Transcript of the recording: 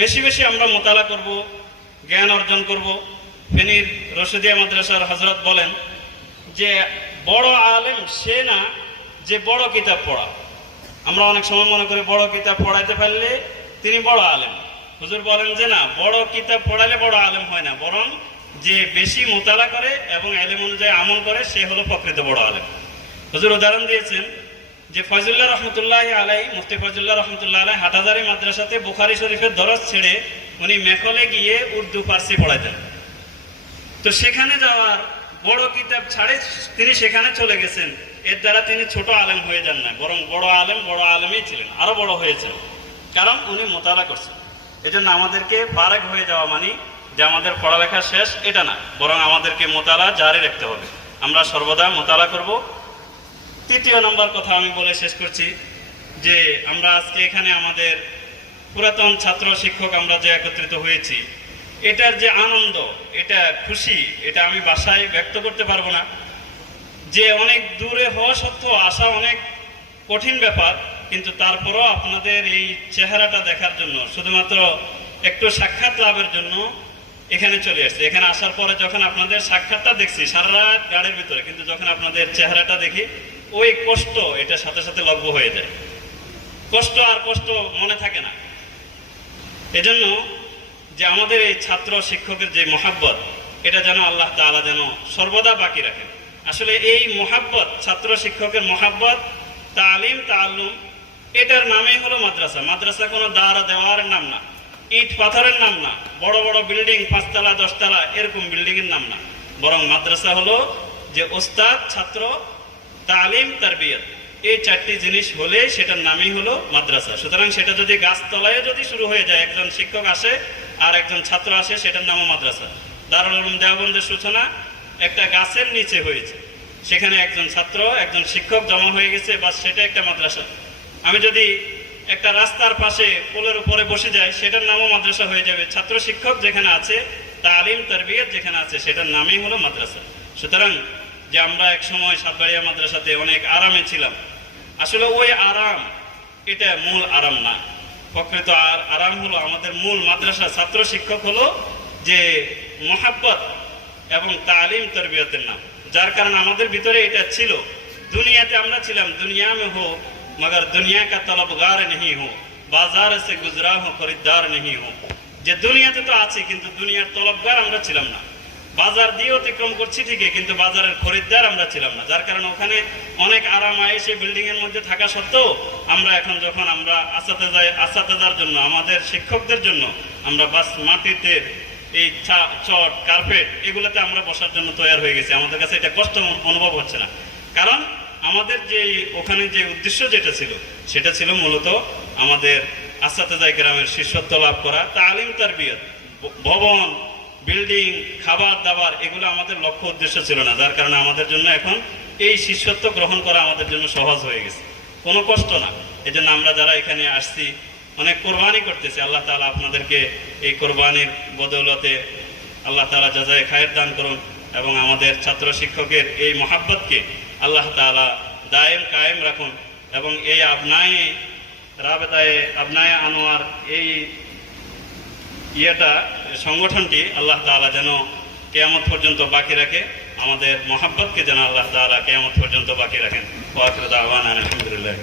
বেশি বেশি আমরা মোতালা করব, জ্ঞান অর্জন করব। ফেনীর রশিদিয়া মাদ্রাসার হজরত বলেন যে, বড় আলেম সে না যে বড় কিতাব পড়া। আমরা অনেক সময় মনে করি বড় কিতাব পড়াইতে পারলে তিনি বড় আলেম। হুজুর বলেন যে না, বড় কিতাব পড়ালে বড় আলেম হয় না, বরং যে বেশি মোতালা করে এবং এলেম অনুযায়ী আমল করে, সে হলো প্রকৃত বড় আলেম। হুজুর উদাহরণ দিয়েছেন যে ফজলুল্লাহ রহমতুল্লাহ আলাই, মুফতি ফজলুল্লাহ রহমতুল্লাহ আলাই হাটাজারি মাদ্রাসাতে বুখারি শরীফের দরজ ছেড়ে উনি মেখলে গিয়ে উর্দু, ফার্সি পড়াইতেন তো সেখানে যাওয়ার বড় কিতাব ছাড়ে তিনি সেখানে চলে গেছেন। এর দ্বারা তিনি ছোট আলেম হয়ে যান না বরং বড় আলেম বড় আলেমই ছিলেন, আরও বড় হয়েছেন। কারণ উনি মোতালা করছেন। এজন্য আমাদেরকে বারেক হয়ে যাওয়া মানে যে আমাদের পড়ালেখা শেষ, এটা না। বরং আমাদেরকে মোতালা জারি রাখতে হবে। আমরা সর্বদা মোতালা করব। তৃতীয় নম্বর কথা আমি বলে শেষ করছি, যে আমরা আজকে এখানে আমাদের পুরাতন ছাত্র শিক্ষক আমরা যে একত্রিত হয়েছি, এটার যে আনন্দ, এটা খুশি, এটা আমি বাসায় ব্যক্ত করতে পারব না। যে অনেক দূরে হওয়া সত্ত্বেও আসা অনেক কঠিন ব্যাপার, কিন্তু তারপরও আপনাদের এই চেহারাটা দেখার জন্য, শুধুমাত্র একটু সাক্ষাৎ লাভের জন্য এখানে চলে আসছে। এখানে আসার পরে যখন আপনাদের সাক্ষাৎটা দেখছি, সারা রাত গাড়ির ভিতরে, কিন্তু যখন আপনাদের চেহারাটা দেখি ওই কষ্ট, এটা সাথে সাথে লঘু হয়ে যায়। কষ্ট আর কষ্ট মনে থাকে না। এজন্য যে আমাদের এই ছাত্র শিক্ষকের যে মহাব্বত, এটা যেন আল্লাহ তাআলা যেন সর্বদা বাকি রাখেন। আসলে এই মহাব্বত, ছাত্র শিক্ষকের মহাব্বত, তালিম তাল্লুম এটার নামই হলো মাদ্রাসা। মাদ্রাসা কোনো দ্বারা দেওয়ার নাম না, ইট পাথরের নাম না, বড় বড় বিল্ডিং, পাঁচতলা, দশতলা, এরকম বিল্ডিং এর নাম না। বরং মাদ্রাসা হলো যে ওস্তাদ, ছাত্র তালিম, তারবিয়ত। এই চারটি জিনিস হলে সেটার নামই হলো মাদ্রাসা। সুতরাং সেটা যদি গাছতলায় যদি শুরু হয়ে যায়, একজন শিক্ষক আসে আর একজন ছাত্র আসে, সেটার নামও মাদ্রাসা। দারুল উলুম দেওবন্দের সূচনা, একটা গাছের নিচে হয়েছে। সেখানে একজন ছাত্র, একজন শিক্ষক জমা হয়ে গেছে বা সেটা একটা মাদ্রাসা। আমি যদি একটা রাস্তার পাশে পোলের উপরে বসে যাই, সেটার নামও মাদ্রাসা হয়ে যাবে। ছাত্র শিক্ষক যেখানে আছে, তালিম, তারবিয়ত যেখানে আছে, সেটার নামই হলো মাদ্রাসা। সুতরাং যে আমরা এক সময় সাতবাড়িয়া মাদ্রাসাতে অনেক আরামে ছিলাম। আসলে ওই আরাম, এটা মূল আরাম না। প্রকৃত আর আরাম হলো আমাদের মূল মাদ্রাসা ছাত্র শিক্ষক হলো যে মোহাব্বত এবং তালিম তরবিয়তের নাম। যার কারণে আমাদের ভিতরে এটা ছিল। দুনিয়াতে আমরা ছিলাম, দুনিয়া মে হো, মগর দুনিয়া কা তলবগার নেই হো, বাজার সে গুজরা হো, খরিদ্দার নেই হো। যে দুনিয়াতে তো আছে, কিন্তু দুনিয়ার তলবগার আমরা ছিলাম না। বাজার দিয়ে অতিক্রম করছি ঠিকই, কিন্তু বাজারের খরিদ্দার আমরা ছিলাম না। যার কারণে ওখানে অনেক আরাম আয়েসে বিল্ডিং এর মধ্যে থাকা সত্ত্বেও আমরা এখন যখন আমরা আসাতেজায় আসাতেজার জন্য, আমাদের শিক্ষকদের জন্য আমরা বাস, মাটিতে এই চট কার্পেট এগুলোতে আমরা বসার জন্য তৈরি হয়ে গেছি। আমাদের কাছে এটা কষ্ট অনুভব হচ্ছে না। কারণ আমাদের যে ওখানে যে উদ্দেশ্য যেটা ছিল, সেটা ছিল মূলত আমাদের আসাতেজায় গ্রামের শিষ্যত্ব লাভ করা, তালিম, তারবিয়ত ভ- ভবন বিল্ডিং খাবার দাবার, এগুলো আমাদের লক্ষ্য উদ্দেশ্য ছিল না। যার কারণে আমাদের জন্য এখন এই শিষ্যত্ব গ্রহণ করা আমাদের জন্য সহজ হয়ে গেছে। কোনো কষ্ট না। এই জন্য আমরা যারা এখানে আসছি, অনেক কোরবানি করতেছি। আল্লাহ তাআলা আপনাদেরকে এই কোরবানির বদৌলতে আল্লাহ তাআলা যাজায় খায়ের দান করুন এবং আমাদের ছাত্র শিক্ষকের এই মহাব্বতকে আল্লাহ তাআলা দায়েম, কায়েম রাখুন এবং এই আপনায় রাবেতায় আপনায় আনোয়ার এই ইয়েটা সংগঠনটি আল্লাহ তালা যেন কেয়ামত পর্যন্ত বাকি রাখে, আমাদের মহাব্বতকে যেন আল্লাহ তালা কেয়ামত পর্যন্ত বাকি রাখেন। আহ্বান দাওয়ান আলহামদুলিল্লাহ।